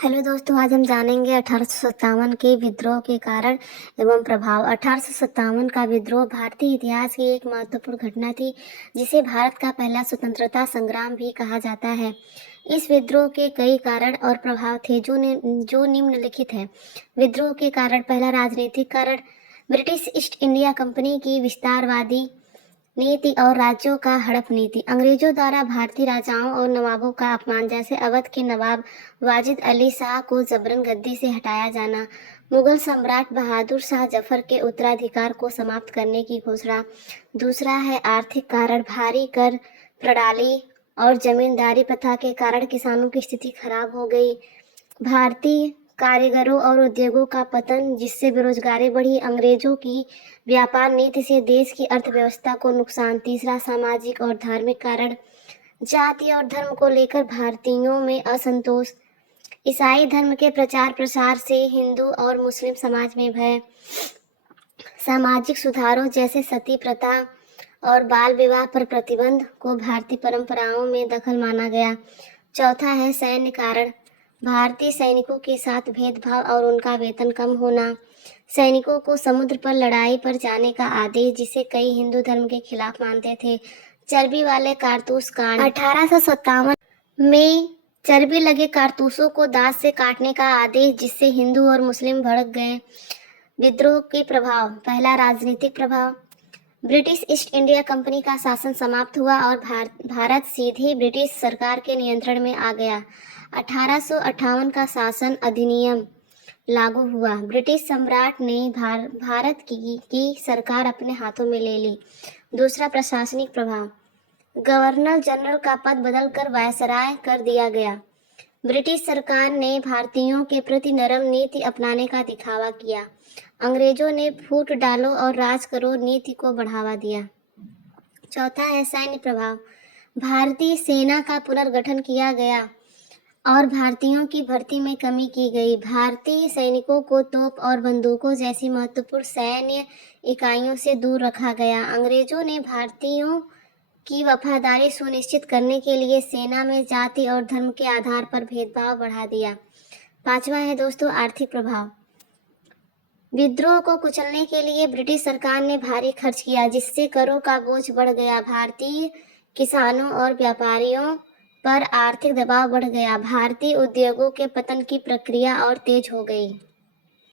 Hello दोस्तों, आज हम जानेंगे 1857 के विद्रोह के कारण एवं प्रभाव। 1857 का विद्रोह भारतीय इतिहास की एक महत्वपूर्ण घटना थी, जिसे भारत का पहला स्वतंत्रता संग्राम भी कहा जाता है। इस विद्रोह के कई कारण और प्रभाव थे जो निम्नलिखित हैं। विद्रोह के कारण: पहला, राजनीतिक कारण। ब्रिटिश ईस्ट इंडिया कंपनी की विस्तारवादी नीति और राज्यों का हड़प नीति। अंग्रेजों द्वारा भारतीय राजाओं और नवाबों का अपमान, जैसे अवध के नवाब वाजिद अली शाह को जबरन गद्दी से हटाया जाना। मुगल सम्राट बहादुर शाह जफर के उत्तराधिकार को समाप्त करने की घोषणा। दूसरा है आर्थिक कारण। भारी कर प्रणाली और जमींदारी प्रथा के कारण किसानों की स्थिति खराब हो गई। भारतीय कारीगरों और उद्योगों का पतन, जिससे बेरोजगारी बढ़ी। अंग्रेजों की व्यापार नीति से देश की अर्थव्यवस्था को नुकसान। तीसरा, सामाजिक और धार्मिक कारण। जाति और धर्म को लेकर भारतीयों में असंतोष। ईसाई धर्म के प्रचार प्रसार से हिंदू और मुस्लिम समाज में भय। सामाजिक सुधारों जैसे सती प्रथा और बाल विवाह पर प्रतिबंध को भारतीय परंपराओं में दखल माना गया। चौथा है सैन्य कारण। भारतीय सैनिकों के साथ भेदभाव और उनका वेतन कम होना। सैनिकों को समुद्र पर लड़ाई पर जाने का आदेश, जिसे कई हिंदू धर्म के खिलाफ मानते थे। चर्बी वाले कारतूस कांड। 1857 में चर्बी लगे कारतूसों को दांत से काटने का आदेश, जिससे हिंदू और मुस्लिम भड़क गए। विद्रोह के प्रभाव। पहला, राजनीतिक प्रभाव। ब्रिटिश ईस्ट इंडिया कंपनी का शासन समाप्त हुआ और भारत सीधे ब्रिटिश सरकार के नियंत्रण में आ गया। 1858 का शासन अधिनियम लागू हुआ। ब्रिटिश सम्राट ने भारत की सरकार अपने हाथों में ले ली। दूसरा, प्रशासनिक प्रभाव। गवर्नर जनरल का पद बदलकर वायसराय कर दिया गया। ब्रिटिश सरकार ने भारतीयों के प्रति नरम नीति अपनाने का दिखावा किया। अंग्रेजों ने फूट डालो और राज करो नीति को बढ़ावा दिया। चौथा है सैन्य प्रभाव। भारतीय सेना का पुनर्गठन किया गया और भारतीयों की भर्ती में कमी की गई। भारतीय सैनिकों को तोप और बंदूकों जैसी महत्वपूर्ण सैन्य इकाइयों से दूर रखा गया। अंग्रेजों ने भारतीयों की वफादारी सुनिश्चित करने के लिए सेना में जाति और धर्म के आधार पर भेदभाव बढ़ा दिया। पांचवा है दोस्तों आर्थिक प्रभाव। विद्रोह को कुचलने के लिए ब्रिटिश सरकार ने भारी खर्च किया, जिससे करों का बोझ बढ़ गया। भारतीय किसानों और व्यापारियों पर आर्थिक दबाव बढ़ गया। भारतीय उद्योगों के पतन की प्रक्रिया और तेज हो गई।